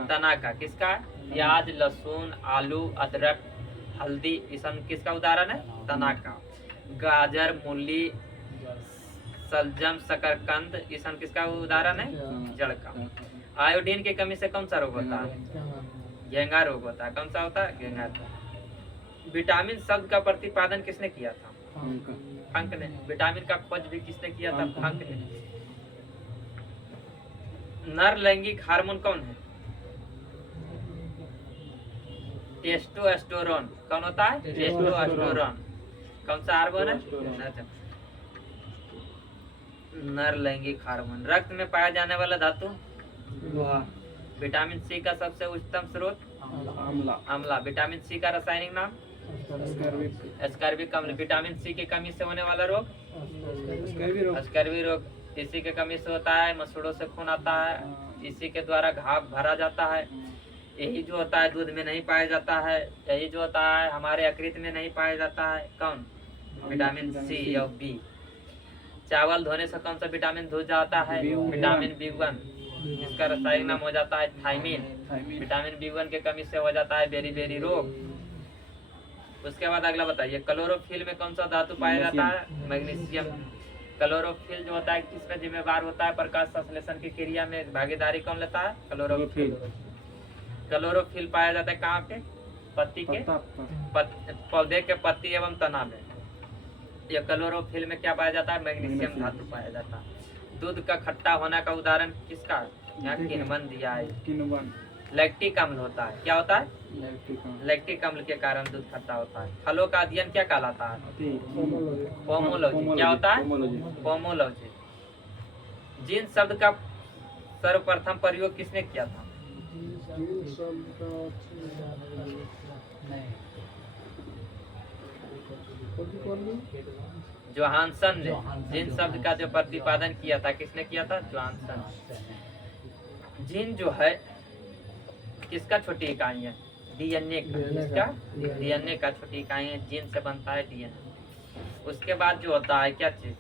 तना का। किसका है? प्याज, लहसुन, आलू, अदरक, हल्दी, ये सब किसका उदाहरण है? तना का। गाजर, मूली, सलजम, शकरकंद, ये सब किसका उदाहरण है? जड़ का। आयोडीन की कमी से कौन सा रोग होता है? घेंगा रोग होता है। कौन सा होता है? घेंगा। विटामिन शब्द का प्रतिपादन किसने किया था? फंक ने। विटामिन का खोज भी किसने किया था? फंक ने। नर लैंगिक हार्मोन कौन है? टेस्टोस्टेरोन। कौन होता है? टेस्टोस्टेरोन। कौन सा हार्मोन है? नर लैंगिक हार्मोन। रक्त में पाया जाने वाला धातु? विटामिन सी का सबसे उच्चतम स्रोत? अम्ला। विटामिन सी का रासायनिक नाम? स्कर्विक अम्ल। विटामिन सी की कमी से होने वाला रोग? स्कर्वी रोग। इसी के कमी से होता है, मसूड़ों से खून आता है, इसी के द्वारा घाव भरा जाता है। यही जो होता है दूध में नहीं पाया जाता है। यही जो होता है हमारे यकृत में नहीं पाया जाता है। कौन? विटामिन सी और बी। चावल धोने से कौन सा विटामिन धुल जाता है? विटामिन B1, जिसका रासायनिक नाम हो जाता है थायमीन। विटामिन B1 के कमी से हो जाता है बेरी रोग। उसके बाद अगला बताइए, क्लोरोफिल में कौन सा धातु पाया जाता है? मैग्नीशियम। क्लोरोफिल जो होता है किसमें जिम्मेवार होता है? प्रकाश संश्लेषण की क्रिया में भागीदारी कौन लेता है? क्लोरोफिल। क्लोरोफिल पाया जाता है कहाँ पे? पत्ती के पौधे के पत्ती एवं तना में। यह क्लोरोफिल में क्या पाया जाता है? मैग्नीशियम धातु पाया जाता है। दूध का खट्टा होने का उदाहरण किसका? यहाँ किण्वन दिया है। लैक्टिक अम्ल होता है। क्या होता है? लैक्टिक अम्ल के कारण दूध खट्टा होता है। फलों का अध्ययन क्या कहलाता है? पोमोलॉजी। क्या होता है? पोमोलॉजी। जीन शब्द का सर्वप्रथम प्रयोग किसने किया था? जोहानसन ने। जीन शब्द का जो प्रतिपादन किया था किसने किया था? जोहानसन। जीन जो है किसका छोटी इकाई है? डीएनए का। किसका? डीएनए का छोटी इकाई है। जीन से बनता है डीएनए। उसके बाद जो होता है क्या चीज?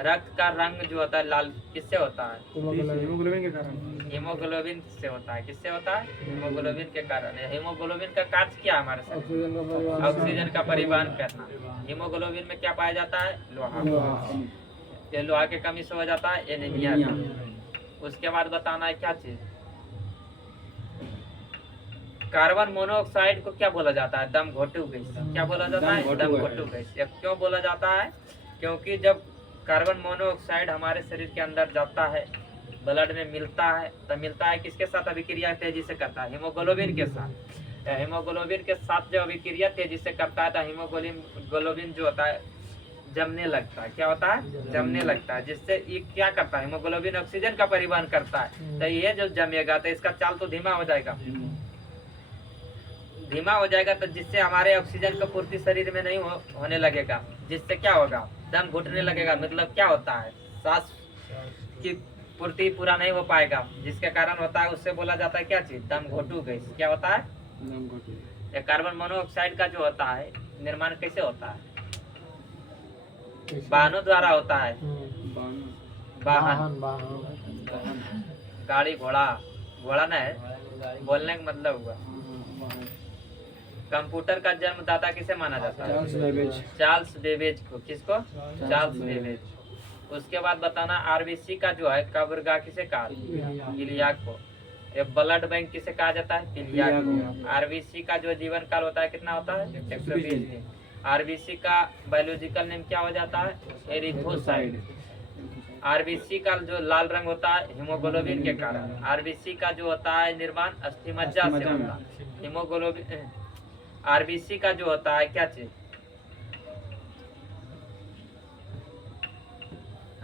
रक्त का रंग जो होता है लाल किससे होता है? हीमोग्लोबिन के कारण। हीमोग्लोबिन से होता है। किससे होता है? हीमोग्लोबिन के कारण। हीमोग्लोबिन का कार्य क्या है हमारे शरीर ऑक्सीजन का में? परिवहन ऑक्सीजन का परिवहन करना। हीमोग्लोबिन में क्या पाया जाता है? लोहा। ये लोहा की कमी से हो जाता है एनीमिया। उसके बाद बताना है क्या चीज? कार्बन मोनोऑक्साइड को क्या बोला जाता है? दम घोटू गैस। क्या बोला जाता है? दम घोटू गैस। यह क्यों बोला जाता है? क्योंकि जब कार्बन मोनोऑक्साइड हमारे शरीर के अंदर जाता है, ब्लड में मिलता है, तब मिलता है किसके साथ अभिक्रिया तेजी से करता है? हीमोग्लोबिन के साथ। हीमोग्लोबिन के साथ जब अभिक्रिया तेजी से करता है तो हीमोग्लोबिन जो होता है जमने लगता है। क्या होता है? जमने लगता है। जिससे ये क्या करता है? हीमोग्लोबिन ऑक्सीजन का परिवहन करता है। तो ये जब जमेगा तो इसका चाल तो धीमा हो जाएगा। धीमा हो जाएगा तो जिससे हमारे ऑक्सीजन की पूर्ति शरीर में नहीं होने लगेगा। जिससे क्या होगा? दम घुटने लगेगा। मतलब क्या होता है? सांस की पूर्ति पूरा नहीं हो पाएगा। जिसके कारण होता है, उससे बोला जाता है क्या चीज? दम घोटू गैस। क्या होता है? ये कार्बन मोनोऑक्साइड का जो होता है निर्माण कैसे होता है? वाहनों द्वारा होता है। वाहन, गाड़ी, घोड़ा। घोड़ा नहीं, बोलने का मतलब हुआ। कंप्यूटर का जन्मदाता किसे माना जाता है? चार्ल्स बेबेज को। किसको? Charles Babbage. उसके बाद बताना आरबीसी का जो है कब्रगाह किसे कहा? इलियाक को। ये ब्लड बैंक किसे कहा जाता है? इलियाक को। आरबीसी का जो जीवन काल होता है कितना होता है? 120 दिन। आरबीसी का बायोलॉजिकल नेम क्या हो जाता है? एरिथ्रोसाइट। आरबीसी का जो लाल रंग होता है हीमोग्लोबिन के कारण। आरबीसी का जो होता है निर्माण अस्थिमज्जा से होता है। हीमोग्लोबिन आरबीसी का जो होता है क्या चीज?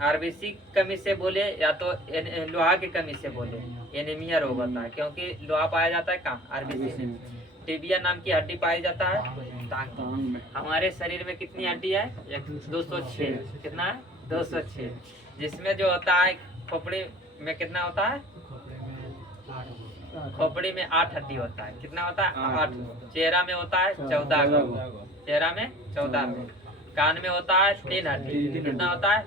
आरबीसी कमी से बोले या तो लोहा की कमी से बोले एनीमिया रोग होता है। क्योंकि लोहा पाया जाता है कहाँ? आरबीसी में। टिबिया नाम की हड्डी पाई जाता है टांग में। हमारे शरीर में कितनी हड्डी है? 206। कितना है? 206। जिसमें जो होता है खोपड़ी में कितना होता है? खोपड़ी में 8 हड्डी होता है। कितना होता है? 8। चेहरा में होता है 14 गो। चेहरा में 14 गो। कान में होता है 3 हड्डी। कितना होता है?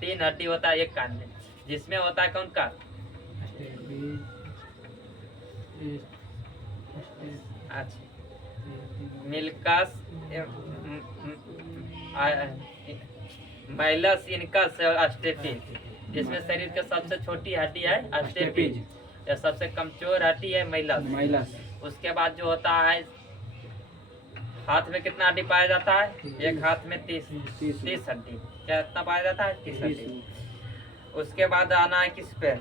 3 हड्डी होता है एक कान में। जिसमें होता है कौन का? अच्छा, मिल्कस, माइलस, इनकस और स्टेपिज। जिसमें शरीर के सबसे छोटी हड्डी है स्टेपिज। यह सबसे कमजोर हड्डी है माइलस। उसके बाद जो होता है हाथ में कितना हड्डी पाया जाता है? एक हाथ में 30 हड्डी। क्या इतना पाया जाता है? 30 हड्डी। उसके बाद आना है किस पे?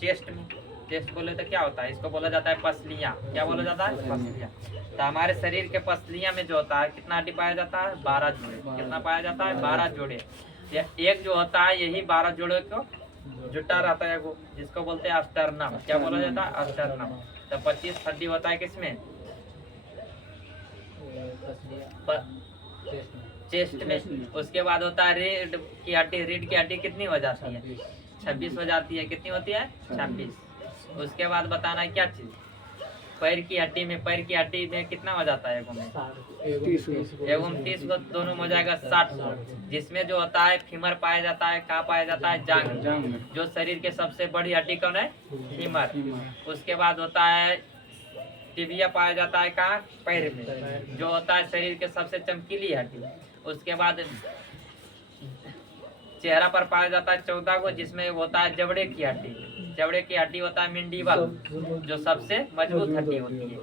चेस्ट में। चेस्ट बोले तो क्या होता है? इसको बोला जाता है पसलियाँ। क्या बोला जाता है? पसलियाँ। तो हमारे शरीर के पसलियाँ में जो होता है कितना हड्डी पाया जाता है? 12 जोड़े। कितना पाया जाता है? 12 जोड़े। या एक जो होता है यही 12 जोड़े को जुटा रहता है वो, जिसको बोलते हैं अस्टर्नम। क्या बोला जाता है? अस्टर्नम। तो 25 हड्डी होता है किसमें? चेस्ट में। उसके बाद होता है रीढ़ की हड्डी। रीढ़ की हड्डी कितनी हो जाती है? 26 हो जाती है। कितनी होती है? 26। उसके बाद बताना है क्या चीज? पैर की हड्डी में। पैर की हड्डी में कितना हो जाता है? एवं 30 को दोनों हो जाएगा 60। जिसमें जो होता है फीमर पाया जाता है। कहाँ पाया जाता है? जांघ। जो शरीर के सबसे बड़ी हड्डी कौन है? फीमर। उसके बाद होता है टिबिया पाया जाता है कहाँ? पैर में। जो होता है शरीर के सबसे चमकीली हड्डी। उसके बाद चेहरा पर पाया जाता है 14 को, जिसमें होता है जबड़े की हड्डी। जबड़े की हड्डी होता है मेंडिबल, जो सबसे मजबूत हड्डी होती है।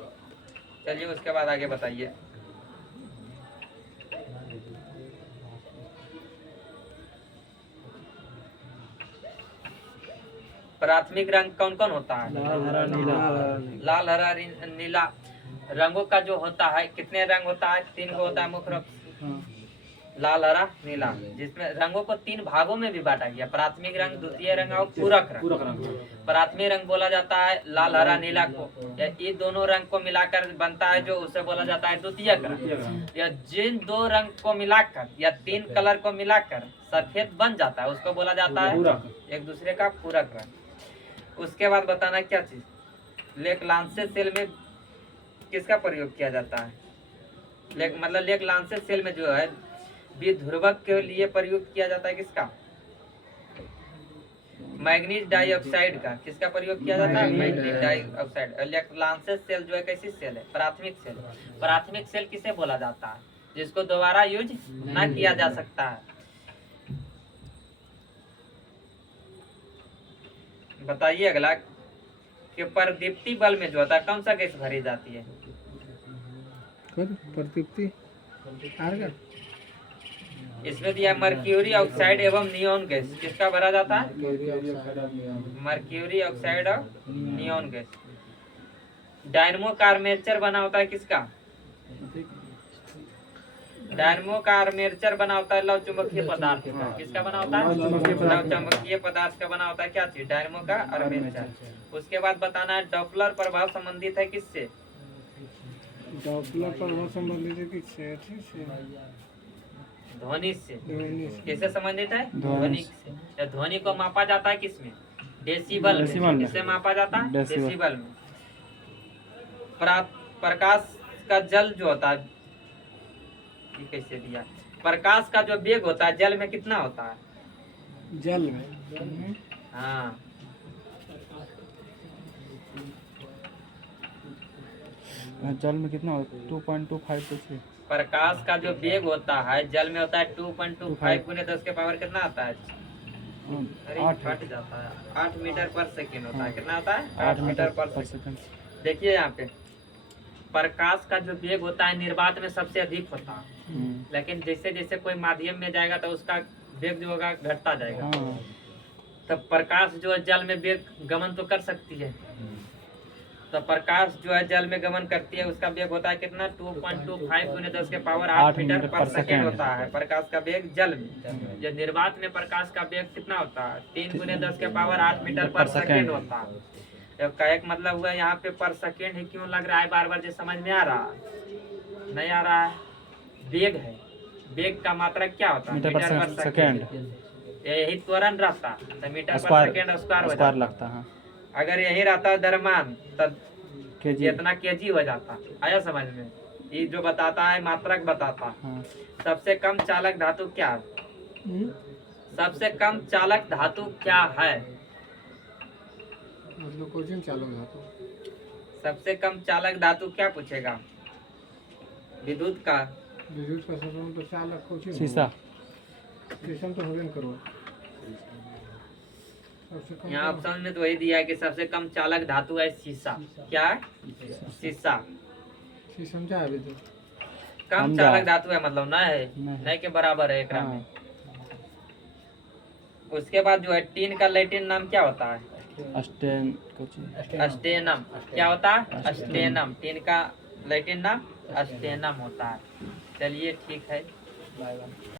चलिए उसके बाद आगे बताइए। प्राथमिक रंग कौन कौन होता है? लाल, हरा, नीला। रंगों का जो होता है कितने रंग होता है? 3 को होता है मुख्य रूप, लाल, हरा, नीला। जिसमें रंगों को 3 भागों में भी बांटा गया। प्राथमिक रंग, द्वितीय रंग और पूरक रंग। प्राथमिक रंग बोला जाता है लाल, हरा, नीला को। ये दोनों रंग को मिलाकर बनता है जो उसे बोला जाता है द्वितीय रंग। या जिन 2 रंग को मिलाकर या 3 कलर को मिलाकर सफेद बन जाता है उसको बोला जाता है एक दूसरे का पूरक रंग। उसके बाद बताना क्या चीज? लेक लांसेट सेल में किसका प्रयोग किया जाता है? लेक लांसेट सेल में जो है विध्रुवक के लिए प्रयोग किया जाता है किसका? मैग्नीज डाइऑक्साइड का। किसका प्रयोग किया जाता है? Manganese dioxide. इलेक्ट्रोलांसेस सेल जो है कैसी सेल है? प्राथमिक सेल। प्राथमिक सेल किसे बोला जाता है? जिसको दोबारा यूज ना किया जा सकता है। बताइए अगला कि प्रदीप्ति बल्ब में जो होता है कौन सा गैस भरी जाती है? प्रदीप्ति आर्गन। इसमें दिया मर्क्यूरी ऑक्साइड एवं नियोन गैस। किसका भरा जाता है? मर्क्यूरी ऑक्साइड और नियोन गैस। डायनमो का आर्मेचर बना होता है किसका? डायनमो का आर्मेचर बना होता है लव चुंबकीय पदार्थ का। किसका बना होता है? लव चुंबकीय पदार्थ का बना होता है क्या चीज? डायनमो का आर्मेचर। उसके बाद बताना है डॉपलर प्रभाव संबंधित है किससे? डॉपलर प्रभाव संबंधित है किससे? ध्वनि से। किससे संबंधित है? ध्वनि से। या ध्वनि को मापा जाता है किसमें? डेसिबल में। किससे मापा जाता है? डेसिबल में। प्रकाश का जल जो होता है, ये कैसे दिया? प्रकाश का जो वेग होता है जल में कितना होता है? जल में हाँ, जल में कितना होता है? 2.25 कुछ है। प्रकाश का जो वेग होता है जल में होता है 2.25 गुने 10 के पावर कितना आता है? अरे फट जाता है। 8 मीटर पर सेकेंड होता है। कितना होता है? 8 मीटर पर सेकेंड। देखिए यहाँ पे प्रकाश का जो वेग होता है निर्वात में सबसे अधिक होता है, लेकिन जैसे जैसे कोई माध्यम में जाएगा तो उसका वेग जो होगा घटता जाएगा। तब प्रकाश जो है जल में वेग गमन तो कर सकती है, तो प्रकाश जो है जल में गमन करती है उसका वेग होता है कितना? 2.25 गुने 10 के पावर 8 मीटर पर सेकेंड होता है प्रकाश का वेग जल में। जो निर्वात में प्रकाश का वेग कितना होता है? 3 गुने 10 के पावर 8 मीटर पर सेकेंड होता है। तो का एक मतलब हुआ यहाँ पे पर सेकेंड ही क्यों लग रहा है बार बार? जो समझ में आ रहा नहीं आ रहा है? वेग है। वेग का मात्रक क्या होता है? मीटर पर सेकेंड। यही त्वरण रहता तो मीटर पर सेकेंड स्क्वायर हो जाता लगता है। अगर यही रहता द्रव्यमान तब कितना केजी हो जाता। आया समझ में? ये जो बताता है मात्रक बताता। सबसे कम चालक धातु क्या है? सबसे कम चालक धातु क्या है? मतलब क्वेश्चन चालू धातु। सबसे कम चालक धातु क्या पूछेगा? विद्युत का। विद्युत का सबसे कम तो चालक क्वेश्चन शीशा। शीशम तो होबे करो। यहाँ ऑप्शन में तो वही दिया है कि सबसे कम चालक धातु है शीशा। क्या है? शीशा। शीशम क्या है विद्युत? कम चालक धातु है मतलब ना है, नहीं के बराबर है एकरा में। उसके बाद जो है टीन का लैटिन नाम क्या होता है? अस्टेनम। क्या होता है? अस्टेनम। टीन का लैटिन नाम अस्टेनम होता है। चलिए ठीक है, बाय बाय।